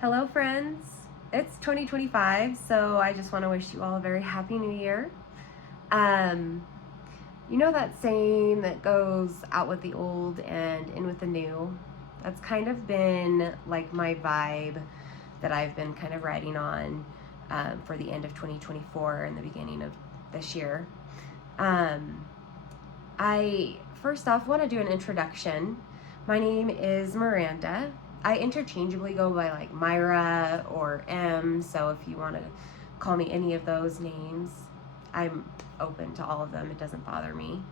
Hello, friends. It's 2025, so I just want to wish you all a very happy new year. You know that saying that goes out with the old and in with the new? That's kind of been like my vibe that I've been kind of riding on for the end of 2024 and the beginning of this year. I first off want to do an introduction. My name is Miranda. I interchangeably go by like Myra or M, so if you want to call me any of those names, I'm open to all of them. It doesn't bother me.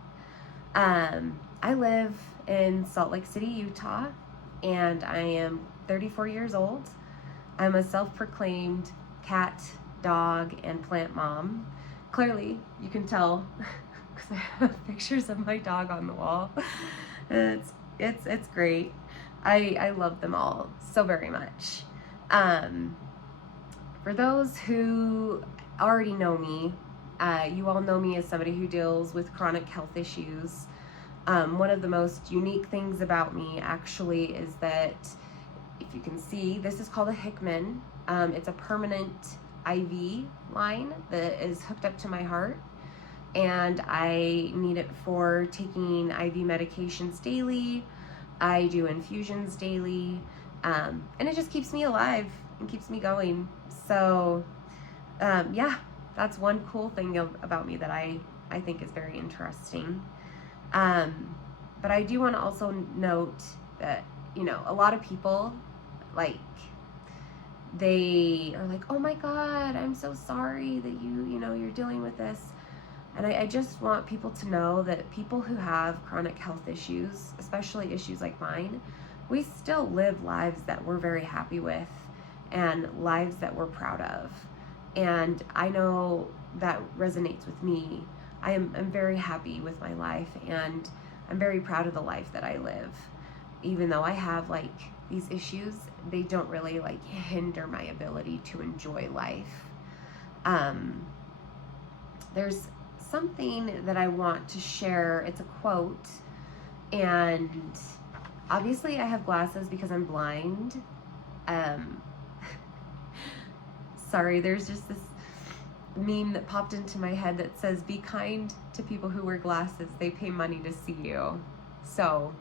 I live in Salt Lake City, Utah, and I am 34 years old. I'm a self-proclaimed cat, dog, and plant mom. Clearly, you can tell because I have pictures of my dog on the wall. It's great. I love them all so very much. For those who already know me, you all know me as somebody who deals with chronic health issues. One of the most unique things about me actually is that, if you can see, this is called a Hickman. It's a permanent IV line that is hooked up to my heart, and I need it for taking IV medications daily. I do infusions daily, and it just keeps me alive and keeps me going. So, yeah, that's one cool thing about me that I think is very interesting. But I do want to also note that, a lot of people, like, they are like, oh my God, I'm so sorry that you're dealing with this. And I just want people to know that people who have chronic health issues, especially issues like mine, we still live lives that we're very happy with and lives that we're proud of. And I know that resonates with me. I'm very happy with my life, and I'm very proud of the life that I live. Even though I have these issues, they don't really hinder my ability to enjoy life. There's something that I want to share. It's a quote, and obviously I have glasses because I'm blind. Sorry, there's just this meme that popped into my head that says, be kind to people who wear glasses, they pay money to see you. So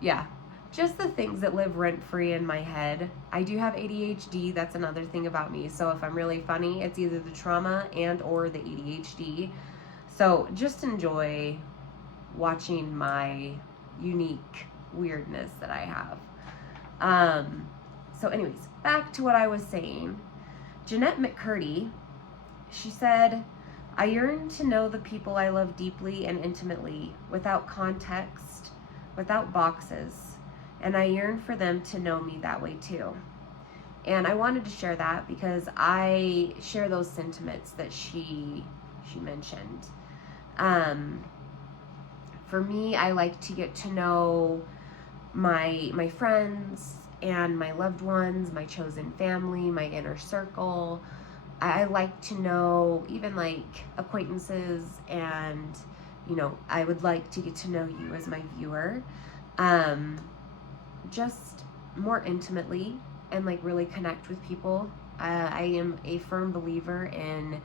yeah, just the things that live rent-free in my head. I do have ADHD, that's another thing about me. So if I'm really funny, it's either the trauma and or the ADHD. So just enjoy watching my unique weirdness that I have. So anyways, back to what I was saying. Jeanette McCurdy, she said, I yearn to know the people I love deeply and intimately, without context, without boxes. And I yearn for them to know me that way too. And I wanted to share that because I share those sentiments that she mentioned. For me, I like to get to know my friends and my loved ones, my chosen family, my inner circle. I like to know even acquaintances, and I would like to get to know you as my viewer. Just more intimately and really connect with people. I am a firm believer in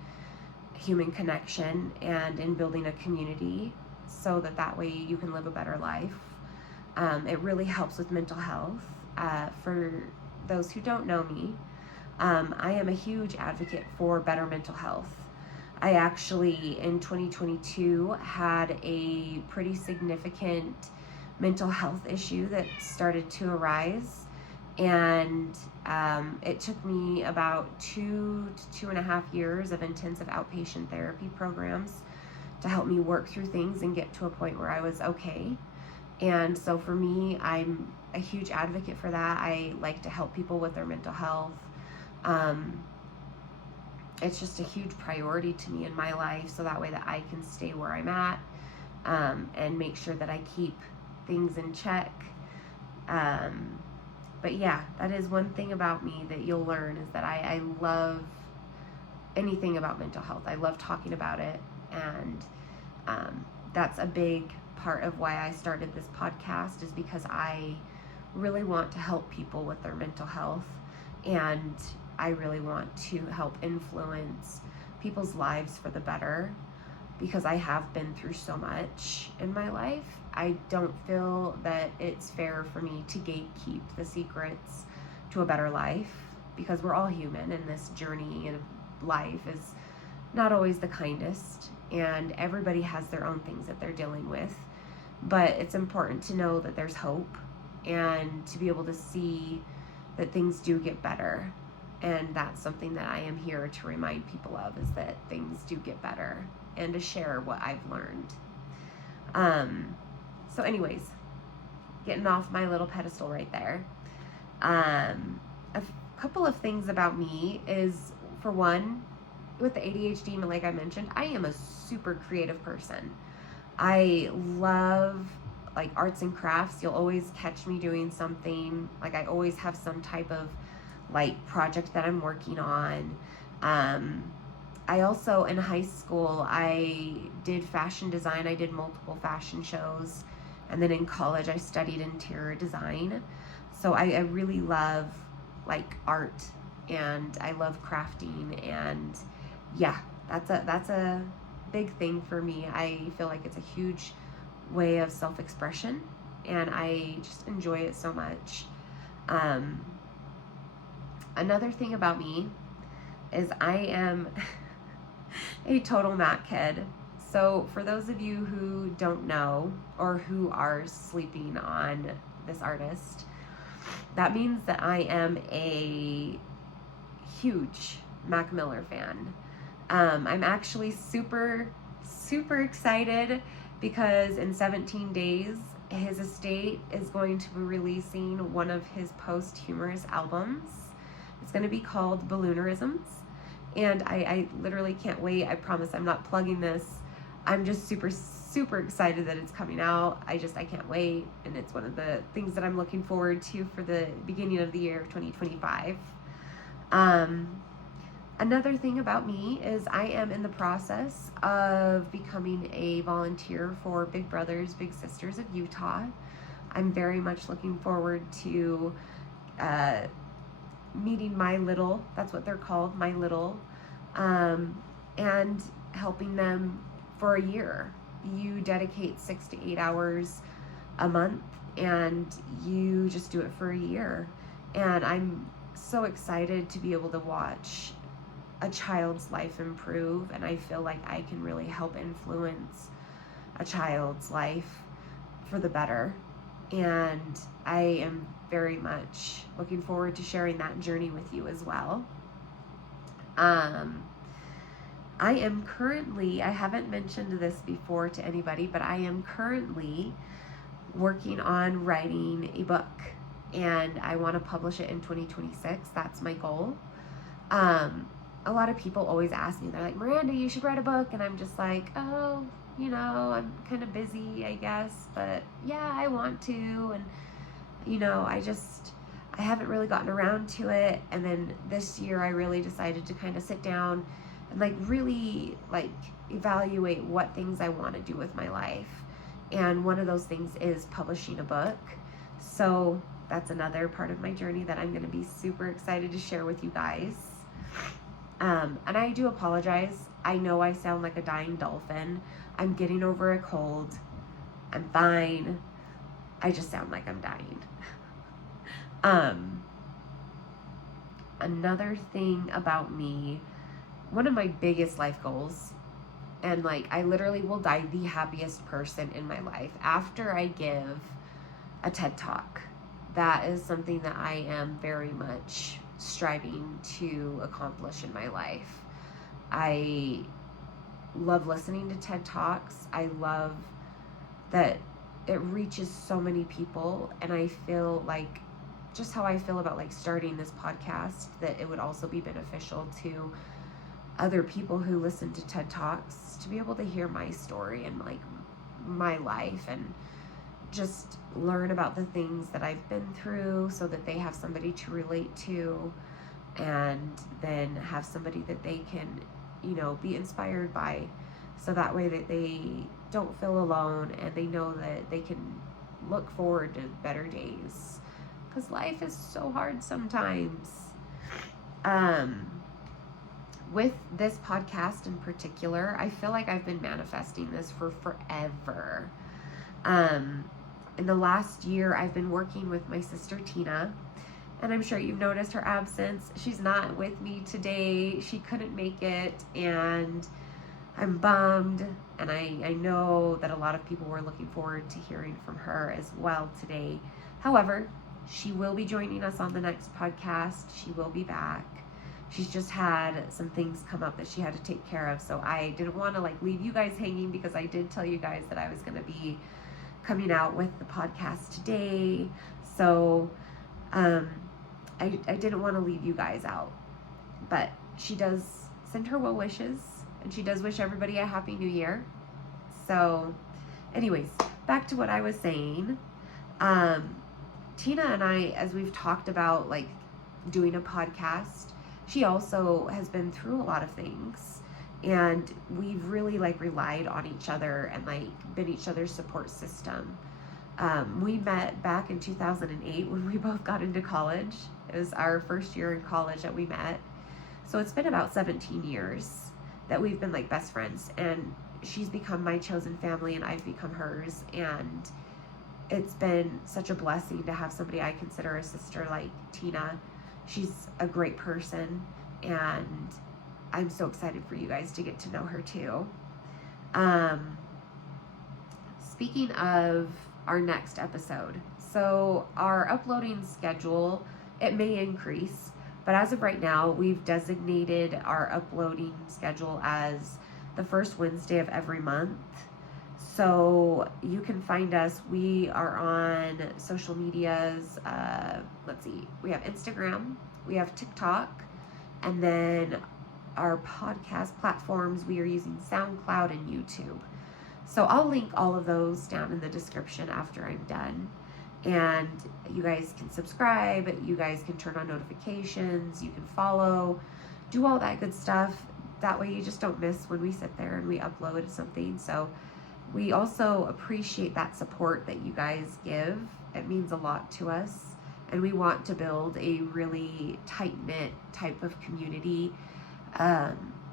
human connection and in building a community so that way you can live a better life. It really helps with mental health. For those who don't know me, I am a huge advocate for better mental health. I actually, in 2022, had a pretty significant mental health issue that started to arise, and it took me about 2 to 2.5 years of intensive outpatient therapy programs to help me work through things and get to a point where I was okay. And so for me, I'm a huge advocate for that. I like to help people with their mental health. It's just a huge priority to me in my life, so that way that I can stay where I'm at, and make sure that I keep things in check. But yeah, that is one thing about me that you'll learn, is that I love anything about mental health. I love talking about it, and that's a big part of why I started this podcast, is because I really want to help people with their mental health. And I really want to help influence people's lives for the better, because I have been through so much in my life. I don't feel that it's fair for me to gatekeep the secrets to a better life, because we're all human, and this journey in life is not always the kindest, and everybody has their own things that they're dealing with. But it's important to know that there's hope, and to be able to see that things do get better. And that's something that I am here to remind people of, is that things do get better, and to share what I've learned. So anyways, getting off my little pedestal right there. A couple of things about me is, for one, with the ADHD, like I mentioned, I am a super creative person. I love like arts and crafts. You'll always catch me doing something. Like I always have some type of like project that I'm working on. I also, in high school, I did fashion design. I did multiple fashion shows. And then in college, I studied interior design. So I really love like art, and I love crafting, and yeah, that's a big thing for me. I feel like it's a huge way of self-expression, and I just enjoy it so much. Another thing about me is I am a total Mac head. So for those of you who don't know, or who are sleeping on this artist, that means that I am a huge Mac Miller fan. I'm actually super excited, because in 17 days, his estate is going to be releasing one of his posthumous albums. It's going to be called Balloonerisms. And I literally can't wait. I promise I'm not plugging this. I'm just super excited that it's coming out. I can't wait. And it's one of the things that I'm looking forward to for the beginning of the year of 2025. Another thing about me is I am in the process of becoming a volunteer for Big Brothers Big Sisters of Utah. I'm very much looking forward to meeting my little, that's what they're called, my little, and helping them for a year. You dedicate 6 to 8 hours a month, and you just do it for a year. And I'm so excited to be able to watch a child's life improve, and I feel like I can really help influence a child's life for the better. And I am very much looking forward to sharing that journey with you as well. I am currently, I haven't mentioned this before to anybody, but I am currently working on writing a book, and I want to publish it in 2026. That's my goal. A lot of people always ask me, they're like, Myranda, you should write a book. And I'm just like, oh, I'm kind of busy, I guess. But yeah, I want to. And, I haven't really gotten around to it. And then this year I really decided to kind of sit down and really evaluate what things I want to do with my life. And one of those things is publishing a book. So that's another part of my journey that I'm going to be super excited to share with you guys. And I do apologize. I know I sound like a dying dolphin. I'm getting over a cold. I'm fine. I just sound like I'm dying. Another thing about me, one of my biggest life goals, and I literally will die the happiest person in my life after I give a TED Talk. That is something that I am very much striving to accomplish in my life. I love listening to TED Talks. I love that it reaches so many people, and I feel like just how I feel about starting this podcast, that it would also be beneficial to other people who listen to TED Talks to be able to hear my story and my life, and just learn about the things that I've been through, so that they have somebody to relate to, and then have somebody that they can, be inspired by, so that way that they don't feel alone, and they know that they can look forward to better days, because life is so hard sometimes. With this podcast in particular, I feel like I've been manifesting this for forever. In the last year, I've been working with my sister Tina, and I'm sure you've noticed her absence. She's not with me today. She couldn't make it, and I'm bummed, and I know that a lot of people were looking forward to hearing from her as well today. However, she will be joining us on the next podcast. She will be back. She's just had some things come up that she had to take care of, so I didn't want to leave you guys hanging, because I did tell you guys that I was going to be coming out with the podcast today. So I didn't want to leave you guys out, but she does send her well wishes, and she does wish everybody a happy new year. So anyways, back to what I was saying. Tina and I, as we've talked about doing a podcast, she also has been through a lot of things, and we've really relied on each other and been each other's support system. We met back in 2008 when we both got into college. It was our first year in college that we met. So it's been about 17 years that we've been best friends, and she's become my chosen family and I've become hers. And it's been such a blessing to have somebody I consider a sister like Tina. She's a great person, and I'm so excited for you guys to get to know her too. Speaking of our next episode, so our uploading schedule, it may increase, but as of right now, we've designated our uploading schedule as the first Wednesday of every month. So you can find us. We are on social medias. Let's see. We have Instagram, we have TikTok, and then our podcast platforms, we are using SoundCloud and YouTube. So I'll link all of those down in the description after I'm done. And you guys can subscribe. You guys can turn on notifications. You can follow. Do all that good stuff. That way you just don't miss when we sit there and we upload something. So we also appreciate that support that you guys give. It means a lot to us, and we want to build a really tight-knit type of community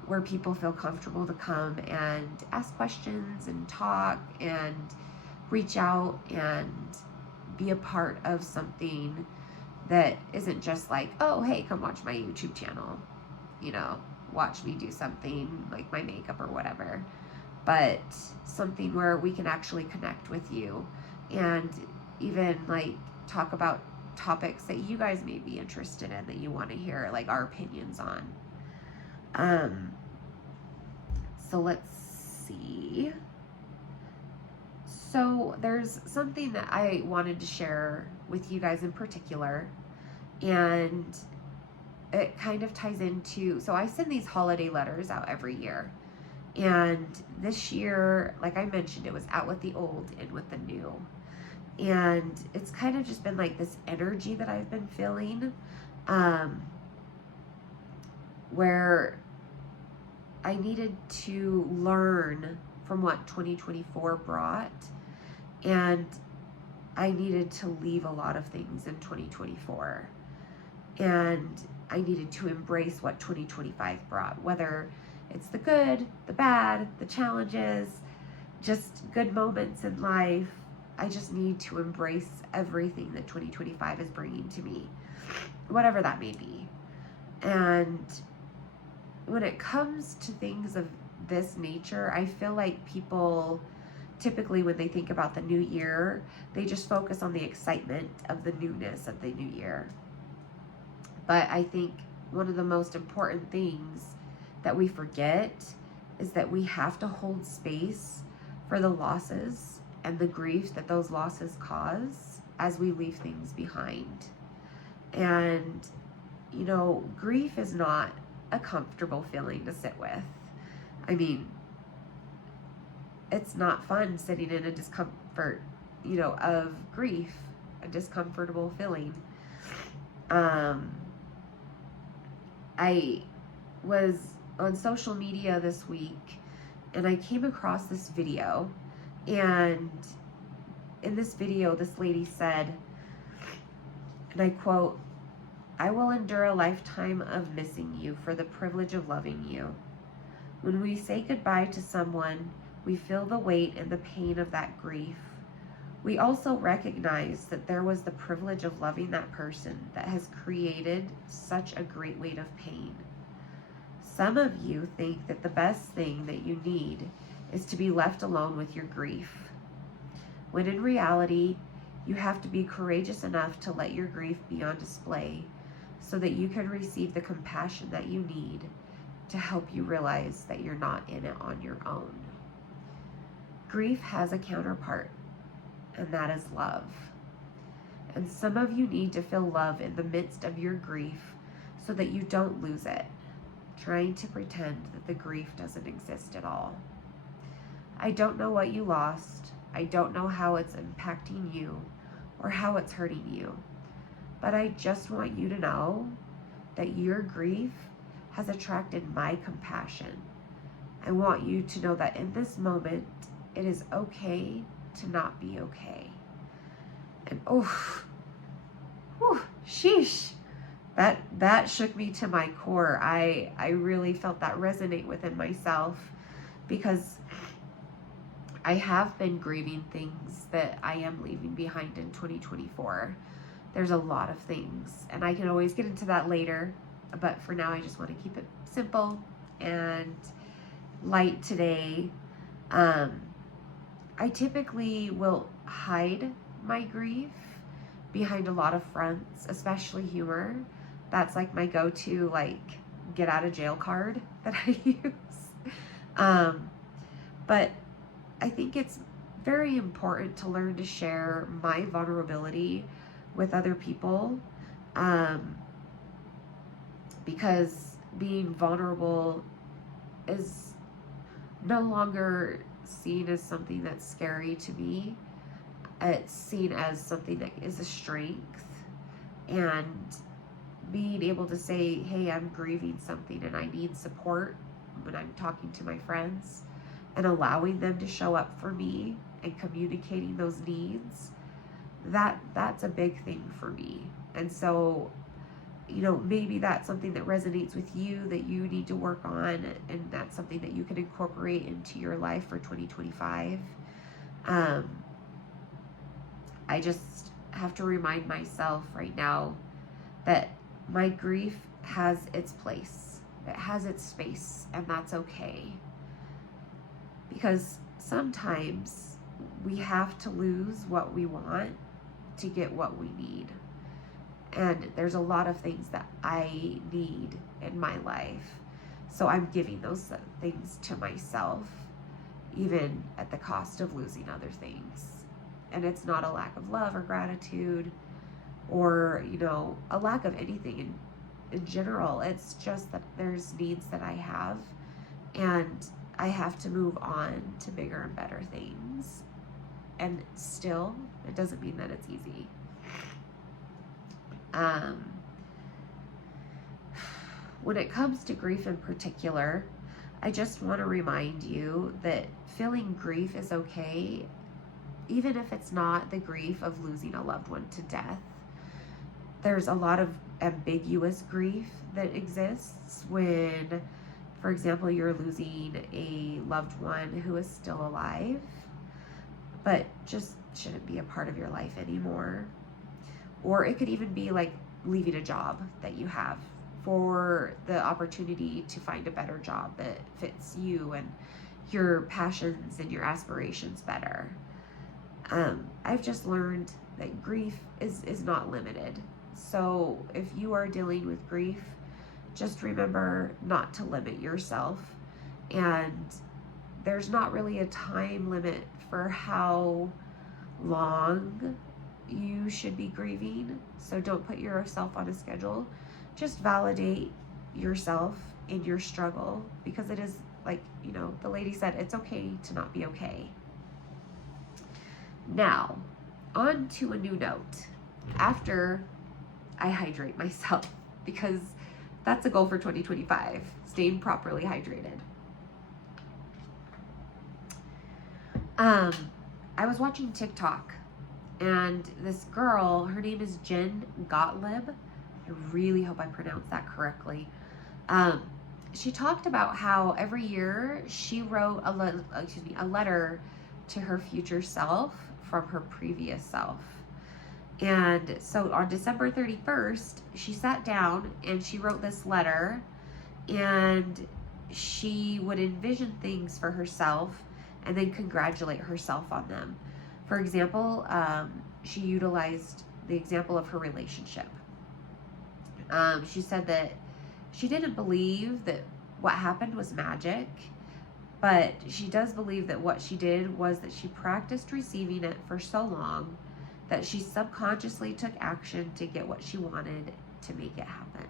where people feel comfortable to come and ask questions and talk and reach out and be a part of something that isn't just oh, hey, come watch my YouTube channel, watch me do something like my makeup or whatever. But something where we can actually connect with you and even talk about topics that you guys may be interested in, that you want to hear our opinions on. So let's see. So there's something that I wanted to share with you guys in particular, and it kind of ties into, so I send these holiday letters out every year. And this year, like I mentioned, it was out with the old, in with the new. And it's kind of just been this energy that I've been feeling, where I needed to learn from what 2024 brought, and I needed to leave a lot of things in 2024. And I needed to embrace what 2025 brought, whether it's the good, the bad, the challenges, just good moments in life. I just need to embrace everything that 2025 is bringing to me, whatever that may be. And when it comes to things of this nature, I feel like people typically, when they think about the new year, they just focus on the excitement of the newness of the new year. But I think one of the most important things that we forget is that we have to hold space for the losses and the grief that those losses cause as we leave things behind. And, grief is not a comfortable feeling to sit with. I mean, it's not fun sitting in a discomfort, of grief, a discomfortable feeling. I was on social media this week, and I came across this video, and in this video, this lady said, and I quote, I will endure a lifetime of missing you for the privilege of loving you. When we say goodbye to someone, we feel the weight and the pain of that grief. We also recognize that there was the privilege of loving that person that has created such a great weight of pain. Some of you think that the best thing that you need is to be left alone with your grief, when in reality, you have to be courageous enough to let your grief be on display so that you can receive the compassion that you need to help you realize that you're not in it on your own. Grief has a counterpart, and that is love. And some of you need to feel love in the midst of your grief so that you don't lose it, trying to pretend that the grief doesn't exist at all. I don't know what you lost. I don't know how it's impacting you or how it's hurting you, but I just want you to know that your grief has attracted my compassion. I want you to know that in this moment, it is okay to not be okay. And sheesh, that shook me to my core. I really felt that resonate within myself, because I have been grieving things that I am leaving behind in 2024. There's a lot of things, and I can always get into that later, but for now I just want to keep it simple and light today. I typically will hide my grief behind a lot of fronts, especially humor. That's like my go-to, like, get out of jail card that I use. But I think it's very important to learn to share my vulnerability with other people, because being vulnerable is no longer seen as something that's scary to me. It's seen as something that is a strength, and being able to say, hey, I'm grieving something and I need support when I'm talking to my friends, and allowing them to show up for me and communicating those needs, that's a big thing for me. And so, maybe that's something that resonates with you, that you need to work on, and that's something that you can incorporate into your life for 2025. I just have to remind myself right now that my grief has its place, it has its space, and that's okay. Because sometimes we have to lose what we want to get what we need. And there's a lot of things that I need in my life. So I'm giving those things to myself, even at the cost of losing other things. And it's not a lack of love or gratitude or, a lack of anything in general. It's just that there's needs that I have, and I have to move on to bigger and better things. And still, it doesn't mean that it's easy. When it comes to grief in particular, I just want to remind you that feeling grief is okay, even if it's not the grief of losing a loved one to death. There's a lot of ambiguous grief that exists when, for example, you're losing a loved one who is still alive, but just shouldn't be a part of your life anymore. Or it could even be like leaving a job that you have for the opportunity to find a better job that fits you and your passions and your aspirations better. I've just learned that grief is not limited. So if you are dealing with grief, just remember not to limit yourself. And there's not really a time limit for how long you should be grieving. So don't put yourself on a schedule. Just validate yourself in your struggle, because it is, like, the lady said, it's okay to not be okay. Now, on to a new note. After I hydrate myself, because that's a goal for 2025, staying properly hydrated. I was watching TikTok, and this girl, her name is Jen Gottlieb. I really hope I pronounced that correctly. She talked about how every year she wrote a letter to her future self from her previous self. And so on December 31st, she sat down and she wrote this letter, and she would envision things for herself and then congratulate herself on them. For example, she utilized the example of her relationship. She said that she didn't believe that what happened was magic, but she does believe that what she did was that she practiced receiving it for so long that she subconsciously took action to get what she wanted to make it happen.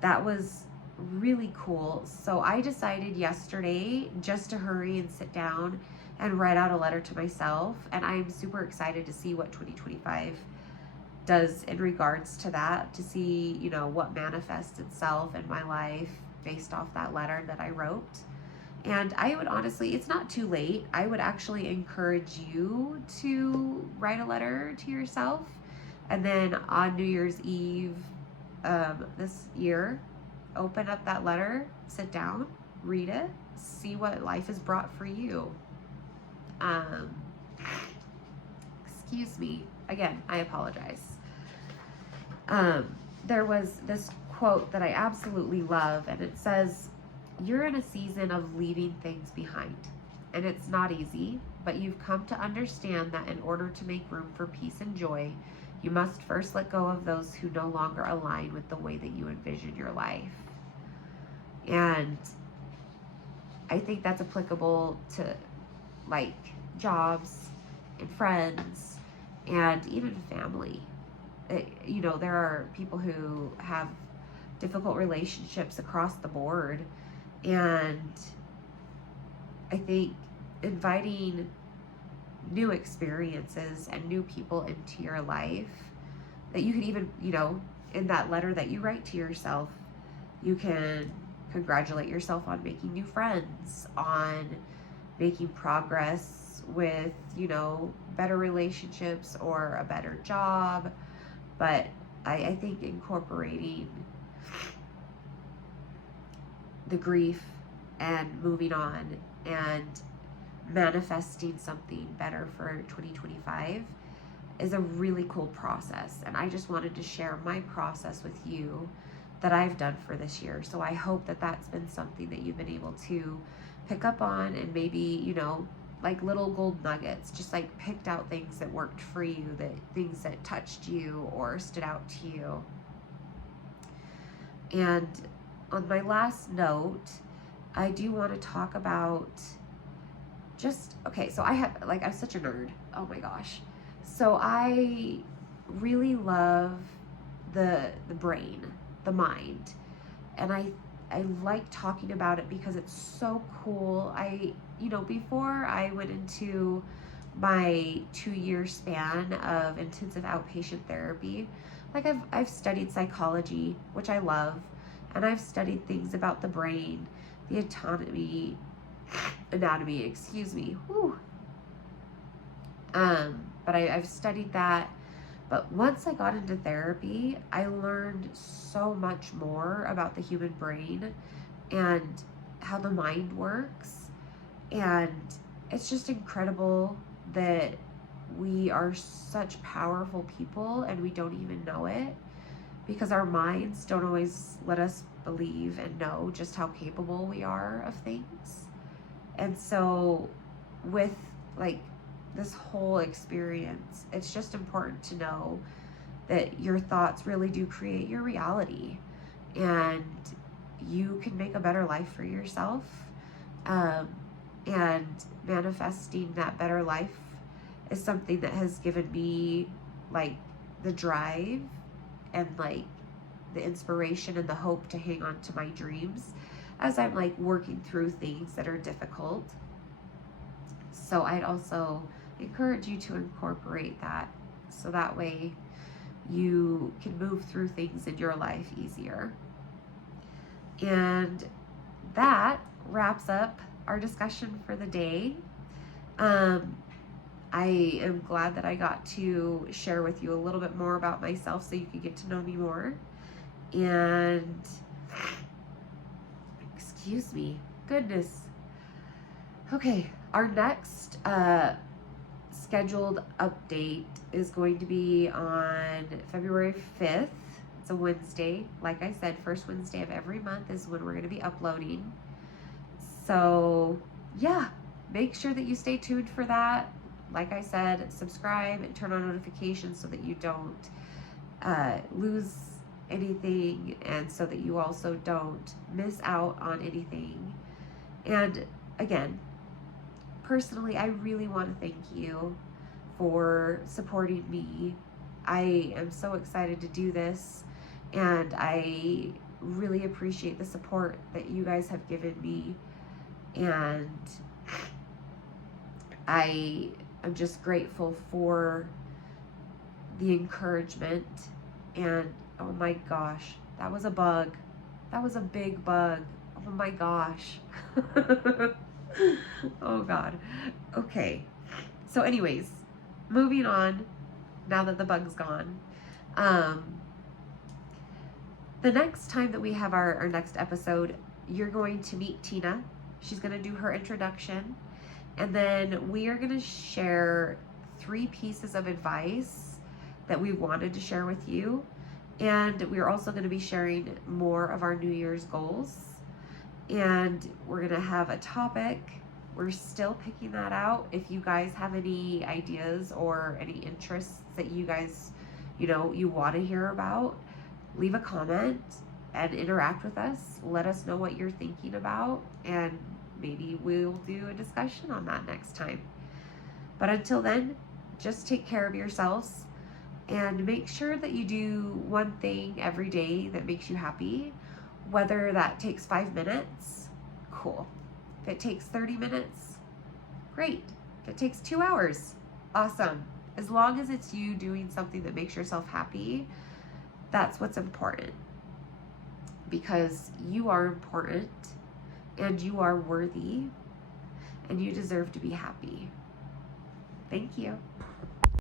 That was really cool. So I decided yesterday just to hurry and sit down and write out a letter to myself, and I'm super excited to see what 2025 does in regards to that, to see, you know, what manifests itself in my life based off that letter that I wrote. And I would honestly, it's not too late. I would actually encourage you to write a letter to yourself, and then on New Year's Eve this year, open up that letter, sit down, read it, see what life has brought for you. Excuse me. Again, I apologize. There was this quote that I absolutely love, and it says, "You're in a season of leaving things behind, and it's not easy, but you've come to understand that in order to make room for peace and joy, you must first let go of those who no longer align with the way that you envision your life." And I think that's applicable to like jobs and friends and even family. You know, there are people who have difficult relationships across the board, and I think inviting new experiences and new people into your life, that you can even, you know, in that letter that you write to yourself, you can congratulate yourself on making new friends, on making progress with, you know, better relationships or a better job. But I think incorporating the grief and moving on and manifesting something better for 2025 is a really cool process. And I just wanted to share my process with you that I've done for this year. So I hope that that's been something that you've been able to pick up on, and maybe, you know, like little gold nuggets, just like picked out things that worked for you, that things that touched you or stood out to you. And on my last note, I do want to talk about so I'm such a nerd. Oh my gosh. So I really love the brain, the mind. And I like talking about it because it's so cool. Before I went into my 2-year span of intensive outpatient therapy, like I've studied psychology, which I love, and I've studied things about the brain, the anatomy, excuse me. Whew. But I've studied that. But once I got into therapy, I learned so much more about the human brain and how the mind works. And it's just incredible that we are such powerful people and we don't even know it, because our minds don't always let us believe and know just how capable we are of things. And so with like this whole experience, it's just important to know that your thoughts really do create your reality, and you can make a better life for yourself. And manifesting that better life is something that has given me like the drive and like the inspiration and the hope to hang on to my dreams as I'm like working through things that are difficult. So I'd also encourage you to incorporate that, so that way you can move through things in your life easier. And that wraps up our discussion for the day. I am glad that I got to share with you a little bit more about myself so you could get to know me more. And excuse me, goodness. Okay, our next scheduled update is going to be on February 5th. It's a Wednesday. Like I said, first Wednesday of every month is when we're going to be uploading. So yeah, make sure that you stay tuned for that. Like I said, subscribe and turn on notifications so that you don't lose anything, and so that you also don't miss out on anything. And again, personally, I really want to thank you for supporting me. I am so excited to do this, and I really appreciate the support that you guys have given me. And I am just grateful for the encouragement. And oh my gosh, that was a bug. That was a big bug. Oh my gosh. Oh God. Okay. So anyways, moving on, now that the bug's gone. The next time that we have our next episode, you're going to meet Tina. She's going to do her introduction. And then we are going to share 3 pieces of advice that we wanted to share with you. And we're also going to be sharing more of our New Year's goals. And we're going to have a topic. We're still picking that out. If you guys have any ideas or any interests that you guys, you want to hear about, leave a comment and interact with us. Let us know what you're thinking about, and maybe we'll do a discussion on that next time. But until then, just take care of yourselves and make sure that you do one thing every day that makes you happy. Whether that takes 5 minutes, cool. If it takes 30 minutes, great. If it takes 2 hours, awesome. As long as it's you doing something that makes yourself happy, that's what's important. Because you are important, and you are worthy, and you deserve to be happy. Thank you.